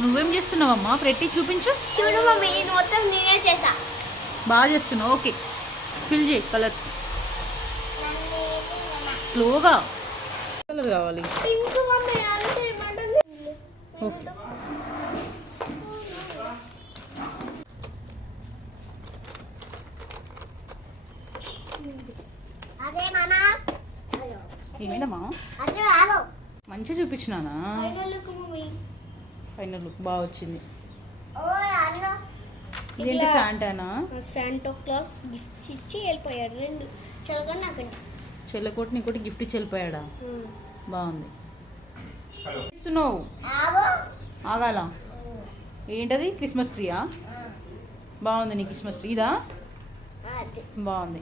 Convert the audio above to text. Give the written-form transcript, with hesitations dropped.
నువ్వేం చేస్తున్నావమ్మా? పెట్టి చూపించు. చూడు మమ్మీ, నేను మొత్తం నేనే చేసా. బాగా చేస్తున్నావు. ఓకే, ఫిల్ చేయి కలర్స్ స్లోగా. కలర్ కావాలి. పింక్ మమ్మీ, అంతే ఏమంటుంది? ఓకే. అదే నానా, ఏమైందమ్మా? అదే ఆలో మంచిగా చూపించినానా? Final look mummy. Final look బాగా వచ్చింది. ఓ అన్న, ఇదేంటి శాంటానా? శాంటో క్లాస్ గిఫ్ట్స్ ఇచ్చి వెళ్ళిపోయాడు. రెండు చల్లగా నాకండి. చెల్లకోటి నీకోటి గిఫ్ట్ ఇచ్చి వెళ్ళిపోయాడా? బాగుంది. ఇస్తున్నావు ఆగో, ఆగాల. ఏంటది? క్రిస్మస్ ట్రీయా? బాగుంది. నీ క్రిస్మస్ ట్రీ ఇదా? అది బాగుంది.